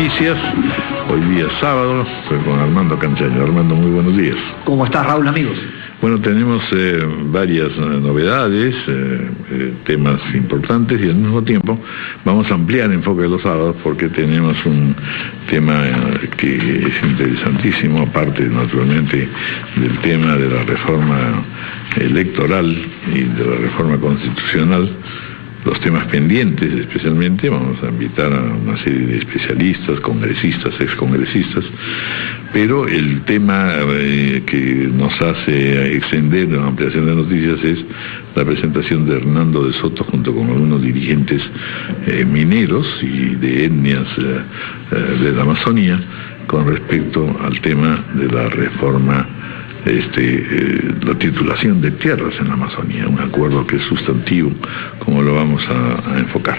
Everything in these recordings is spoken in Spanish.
noticias. Hoy día sábado, estoy con Armando Canchaño. Armando, muy buenos días. ¿Cómo estás, Raúl, amigos? Bueno, tenemos varias novedades, temas importantes, y al mismo tiempo vamos a ampliar el enfoque de los sábados porque tenemos un tema que es interesantísimo, aparte naturalmente del tema de la reforma electoral y de la reforma constitucional. Los temas pendientes especialmente, vamos a invitar a una serie de especialistas, congresistas, excongresistas, pero el tema que nos hace extender la ampliación de noticias es la presentación de Hernando de Soto junto con algunos dirigentes mineros y de etnias de la Amazonía con respecto al tema de la reforma, la titulación de tierras en la Amazonía, un acuerdo que es sustantivo, como lo vamos a enfocar.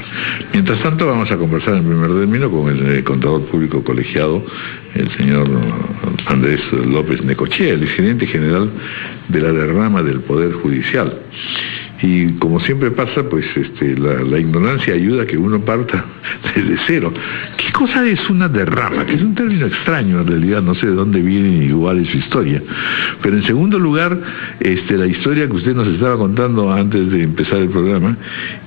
Mientras tanto, vamos a conversar en primer término con el contador público colegiado, el señor Andrés López Necochea, el gerente general de la derrama del Poder Judicial. Y como siempre pasa, pues la ignorancia ayuda a que uno parta desde cero. ¿Qué cosa es una derrama? Que es un término extraño en realidad, no sé de dónde viene ni cuál es su historia. Pero en segundo lugar, la historia que usted nos estaba contando antes de empezar el programa,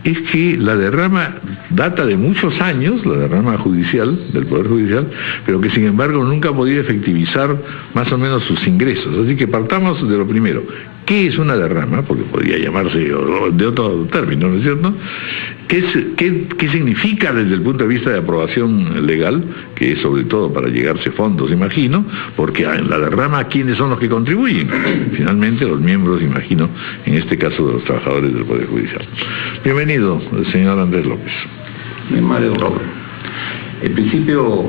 es que la derrama data de muchos años, la derrama judicial, del Poder Judicial, pero que sin embargo nunca ha podido efectivizar más o menos sus ingresos. Así que partamos de lo primero. ¿Qué es una derrama? Porque podría llamarse de otro término, ¿no es cierto? ¿Qué significa desde el punto de vista de aprobación legal? Que es sobre todo para llegarse fondos, imagino, porque en la derrama, ¿quiénes son los que contribuyen? Finalmente, los miembros, imagino, en este caso de los trabajadores del Poder Judicial. Bienvenido, señor Andrés López. Mi madre, Robert. En principio,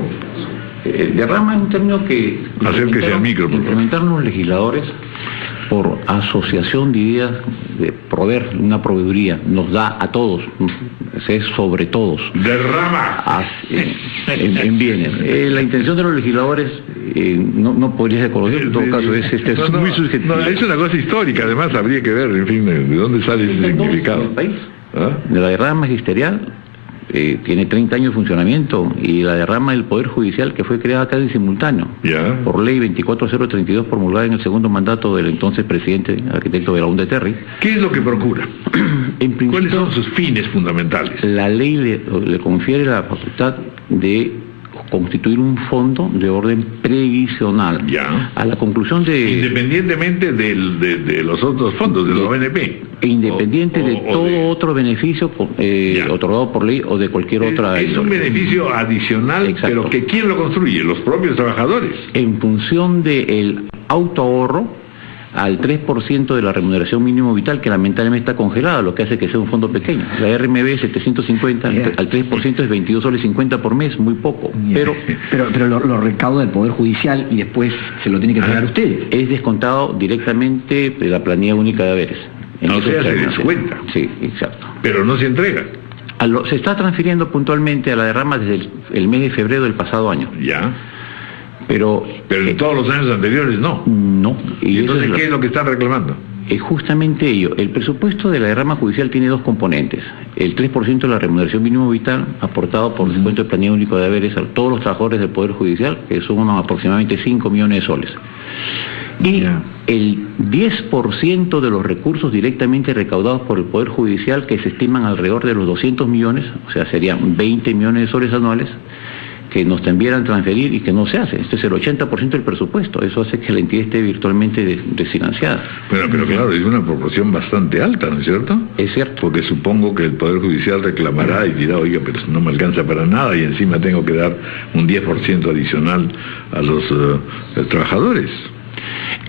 derrama es un término que... Acérquese al micro, por favor. Implementaron los legisladores por asociación de ideas de proveer, una proveeduría, nos da a todos, es sobre todos. ¡Derrama! En bienes. La intención de los legisladores no podría ser conocida, en todo caso es muy subjetiva. No, es una cosa histórica, además habría que ver, en fin, de dónde sale ese significado. ¿El país? ¿Ah? De la derrama magisterial, tiene 30 años de funcionamiento, y la derrama del Poder Judicial, que fue creada casi simultáneo, por ley 24032, promulgada en el segundo mandato del entonces presidente, arquitecto Belaúnde Terry. ¿Qué es lo que procura? ¿Cuáles son sus fines fundamentales? La ley le confiere la facultad de constituir un fondo de orden previsional. A la conclusión de... Independientemente de los otros fondos, de los ONP. Independiente de todo otro beneficio otorgado por ley o de cualquier otra... Es un beneficio adicional. Exacto. Pero que ¿quién lo construye? Los propios trabajadores. En función del autoahorro al 3% de la remuneración mínimo vital, que lamentablemente está congelada, lo que hace que sea un fondo pequeño. La RMB 750 al 3% es 22 soles 50 por mes, muy poco. Pero lo recauda del Poder Judicial y después se lo tiene que entregar usted. Es descontado directamente de la planilla única de haberes. O sea, se descuenta. Sí, exacto. Pero no se entrega. Se está transfiriendo puntualmente a la derrama desde el mes de febrero del pasado año. Pero en todos los años anteriores no. No. ¿Y entonces qué es lo que están reclamando? Es justamente ello. El presupuesto de la derrama judicial tiene dos componentes. El 3% de la remuneración mínimo vital, aportado por el descuento de planilla único de haberes a todos los trabajadores del Poder Judicial, que suman aproximadamente 5 millones de soles. Y el 10% de los recursos directamente recaudados por el Poder Judicial, que se estiman alrededor de los 200 millones, o sea, serían 20 millones de soles anuales, que nos tendieran a transferir y que no se hace. Este es el 80% del presupuesto. Eso hace que la entidad esté virtualmente desfinanciada. Pero claro, es una proporción bastante alta, ¿no es cierto? Es cierto. Porque supongo que el Poder Judicial reclamará y dirá, oiga, pero no me alcanza para nada y encima tengo que dar un 10% adicional a los trabajadores.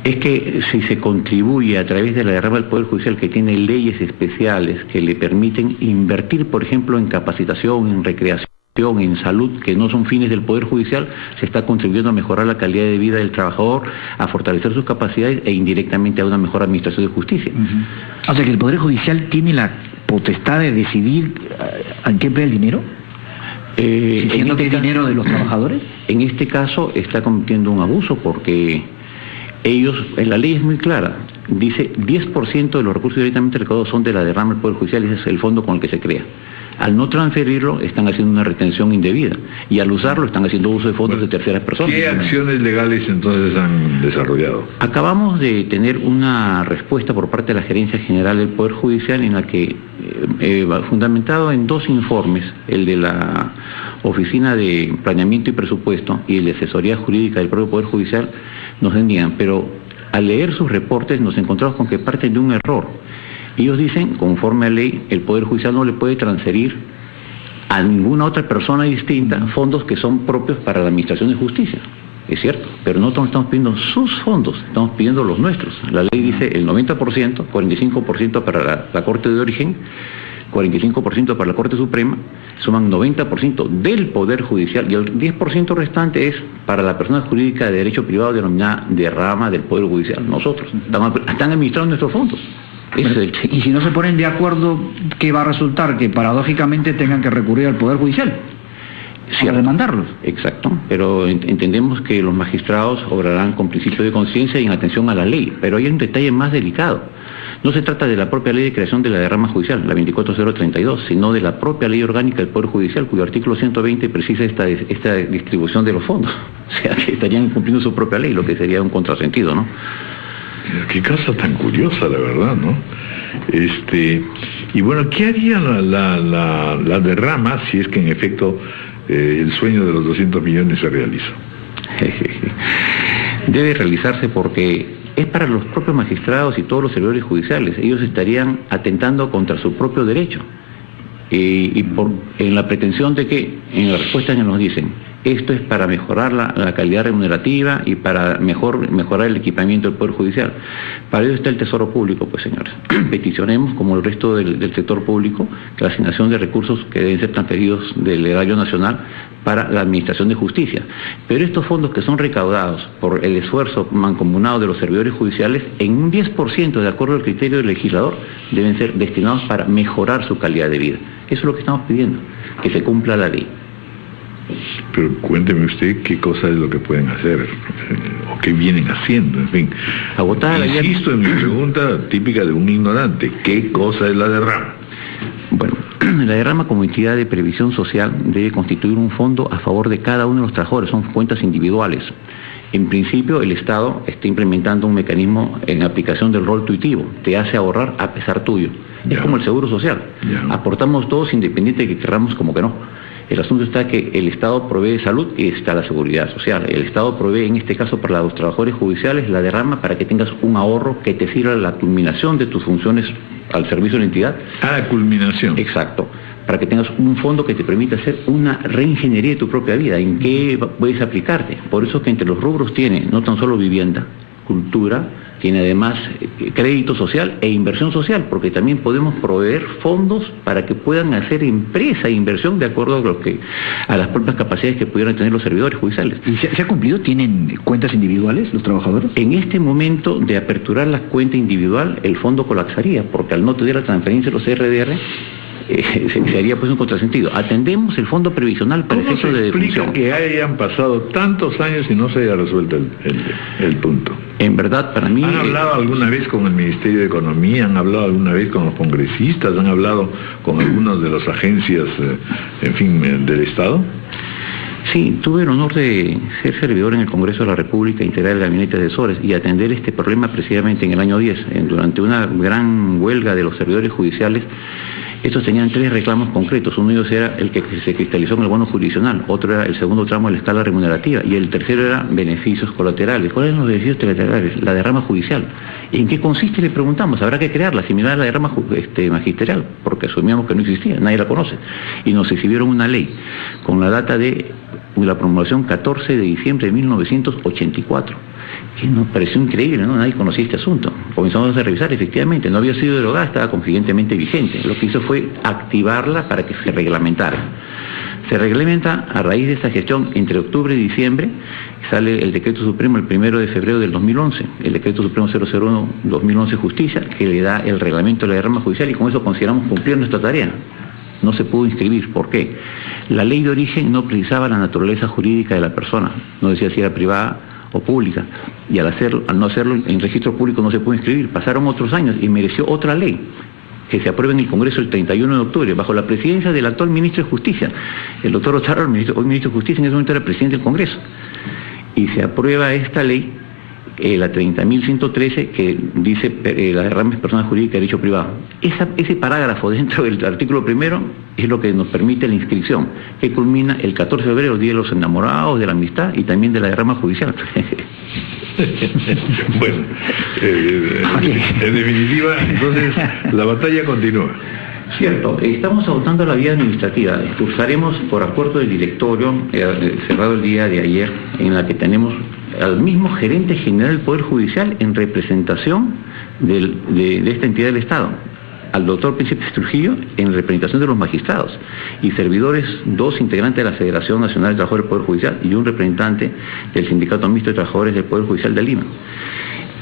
Es que si se contribuye a través de la derrama del Poder Judicial, que tiene leyes especiales que le permiten invertir, por ejemplo, en capacitación, en recreación, en salud, que no son fines del Poder Judicial, se está contribuyendo a mejorar la calidad de vida del trabajador, a fortalecer sus capacidades e indirectamente a una mejor administración de justicia. O sea que el Poder Judicial tiene la potestad de decidir en qué emplea el dinero. ¿Siendo que es dinero de los trabajadores? En este caso está cometiendo un abuso porque ellos, en la ley es muy clara, dice 10% de los recursos directamente recaudados son de la derrama del Poder Judicial, ese es el fondo con el que se crea. Al no transferirlo, están haciendo una retención indebida. Y al usarlo, están haciendo uso de fondos de terceras personas. ¿Qué acciones legales entonces han desarrollado? Acabamos de tener una respuesta por parte de la Gerencia General del Poder Judicial en la que, fundamentado en 2 informes, el de la Oficina de Planeamiento y Presupuesto y el de Asesoría Jurídica del propio Poder Judicial, nos envían, pero al leer sus reportes nos encontramos con que parten de un error. Ellos dicen, conforme a ley, el Poder Judicial no le puede transferir a ninguna otra persona distinta fondos que son propios para la Administración de Justicia. Es cierto, pero nosotros no estamos pidiendo sus fondos, estamos pidiendo los nuestros. La ley dice el 90%, 45% para la Corte de Origen, 45% para la Corte Suprema, suman 90% del Poder Judicial y el 10% restante es para la persona jurídica de derecho privado denominada de rama del Poder Judicial. Nosotros están administrando nuestros fondos. Y si no se ponen de acuerdo, ¿qué va a resultar? Que paradójicamente tengan que recurrir al Poder Judicial para demandarlos. Exacto, pero entendemos que los magistrados obrarán con principio de conciencia y en atención a la ley, pero hay un detalle más delicado. No se trata de la propia ley de creación de la derrama judicial, la 24032, sino de la propia ley orgánica del Poder Judicial, cuyo artículo 120 precisa esta distribución de los fondos. O sea, que estarían incumpliendo su propia ley, lo que sería un contrasentido, ¿no? Qué cosa tan curiosa, la verdad, ¿no? Y bueno, ¿qué haría la derrama si es que en efecto el sueño de los 200 millones se realiza? Debe realizarse porque es para los propios magistrados y todos los servidores judiciales. Ellos estarían atentando contra su propio derecho. En la pretensión de que, en la respuesta que nos dicen, esto es para mejorar la calidad remunerativa y para mejorar el equipamiento del Poder Judicial. Para ello está el Tesoro Público, pues señores. Peticionemos, como el resto del sector público, la asignación de recursos que deben ser transferidos del erario nacional para la Administración de Justicia. Pero estos fondos que son recaudados por el esfuerzo mancomunado de los servidores judiciales, en un 10%, de acuerdo al criterio del legislador, deben ser destinados para mejorar su calidad de vida. Eso es lo que estamos pidiendo, que se cumpla la ley. Pero cuénteme usted qué cosa es lo que pueden hacer, o qué vienen haciendo, en fin. Insisto en mi pregunta típica de un ignorante, ¿qué cosa es la derrama? Bueno, la derrama como entidad de previsión social debe constituir un fondo a favor de cada uno de los trabajadores, son cuentas individuales. En principio, el Estado está implementando un mecanismo en aplicación del rol tuitivo, te hace ahorrar a pesar tuyo. Es como el seguro social, aportamos todos independiente de que querramos como que no. El asunto está que el Estado provee salud y está la seguridad social. El Estado provee, en este caso, para los trabajadores judiciales, la derrama para que tengas un ahorro que te sirva a la culminación de tus funciones al servicio de la entidad. A la culminación. Exacto. Para que tengas un fondo que te permita hacer una reingeniería de tu propia vida. ¿En qué puedes aplicarte? Por eso que entre los rubros tiene no tan solo vivienda, cultura, tiene además crédito social e inversión social, porque también podemos proveer fondos para que puedan hacer empresa e inversión de acuerdo a las propias capacidades que pudieran tener los servidores judiciales. ¿Y se ha cumplido? ¿Tienen cuentas individuales los trabajadores? En este momento de aperturar la cuenta individual, el fondo colapsaría, porque al no tener la transferencia de los RDR, se haría pues un contrasentido. Atendemos el fondo previsional para efectos de defunción. ¿Cómo se explica que hayan pasado tantos años y no se haya resuelto el punto? En verdad, para mí... ¿Han hablado alguna vez con el Ministerio de Economía? ¿Han hablado alguna vez con los congresistas? ¿Han hablado con algunas de las agencias, del Estado? Sí, tuve el honor de ser servidor en el Congreso de la República, integrar el gabinete de asesores y atender este problema precisamente en el año 10, durante una gran huelga de los servidores judiciales. Estos tenían 3 reclamos concretos. Uno de ellos era el que se cristalizó en el bono jurisdiccional, otro era el segundo tramo de la escala remunerativa y el tercero era beneficios colaterales. ¿Cuáles son los beneficios colaterales? La derrama judicial. ¿En qué consiste? Le preguntamos. Habrá que crearla, similar a la derrama magisterial, porque asumíamos que no existía, nadie la conoce. Y nos exhibieron una ley con la data de la promulgación 14 de diciembre de 1984. Que nos pareció increíble, ¿no? Nadie conocía este asunto. Comenzamos a revisar, efectivamente, no había sido derogada, estaba consiguientemente vigente. Lo que hizo fue activarla para que se reglamentara. Se reglamenta a raíz de esta gestión entre octubre y diciembre, sale el decreto supremo el 1 de febrero del 2011, el decreto supremo 001-2011 Justicia, que le da el reglamento de la derrama judicial y con eso consideramos cumplir nuestra tarea. No se pudo inscribir. ¿Por qué? La ley de origen no precisaba la naturaleza jurídica de la persona, no decía si era privada o pública, y al no hacerlo en registro público no se pudo inscribir. Pasaron otros años y mereció otra ley que se aprueba en el Congreso el 31 de octubre, bajo la presidencia del actual ministro de Justicia, el doctor Otárola, hoy ministro de Justicia, en ese momento era presidente del Congreso. Y se aprueba esta ley, la 30.113, que dice la derrama es persona jurídica de derecho privado. Ese parágrafo dentro del artículo primero es lo que nos permite la inscripción, que culmina el 14 de febrero, Día de los Enamorados, de la Amistad y también de la derrama judicial. Bueno, en definitiva, entonces, la batalla continúa. Cierto, estamos adoptando la vía administrativa. Usaremos por acuerdo del directorio, cerrado el día de ayer, en la que tenemos al mismo gerente general del Poder Judicial en representación de esta entidad del Estado, al doctor Príncipe Trujillo en representación de los magistrados, y servidores, 2 integrantes de la Federación Nacional de Trabajadores del Poder Judicial y un representante del Sindicato Mixto de Trabajadores del Poder Judicial de Lima.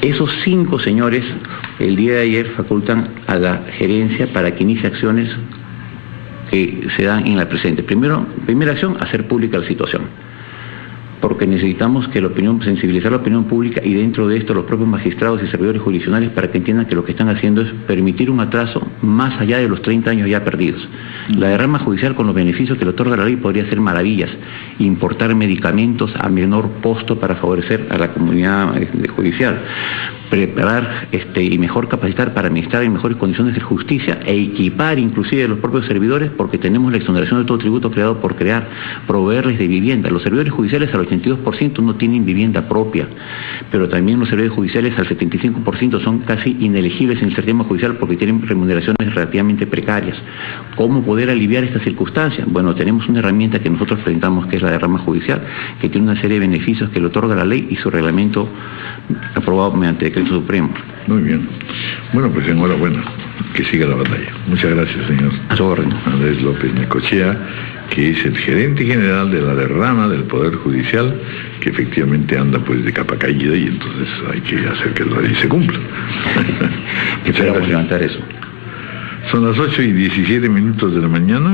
Esos 5 señores, el día de ayer, facultan a la gerencia para que inicie acciones que se dan en la presente. Primera acción, hacer pública la situación, porque necesitamos que sensibilizar la opinión pública, y dentro de esto los propios magistrados y servidores jurisdiccionales, para que entiendan que lo que están haciendo es permitir un atraso más allá de los 30 años ya perdidos. La derrama judicial, con los beneficios que le otorga la ley, podría hacer maravillas: importar medicamentos a menor costo para favorecer a la comunidad judicial, preparar y mejor capacitar para administrar en mejores condiciones de justicia, e equipar inclusive a los propios servidores, porque tenemos la exoneración de todo tributo creado por crear, proveerles de vivienda. Los servidores judiciales al 82% no tienen vivienda propia, pero también los servidores judiciales al 75% son casi inelegibles en el sistema judicial porque tienen remuneraciones relativamente precarias. ¿Cómo poder aliviar estas circunstancias? Bueno, tenemos una herramienta que nosotros presentamos, que es la derrama judicial, que tiene una serie de beneficios que le otorga la ley y su reglamento aprobado mediante decreto supremo. Muy bien. Bueno, pues enhorabuena. Que siga la batalla. Muchas gracias, señor. A su orden. Andrés López Necochea, que es el gerente general de la derrama del Poder Judicial, que efectivamente anda pues de capa caída, y entonces hay que hacer que la ley se cumpla. Esperamos levantar eso. Son las 8:17 de la mañana.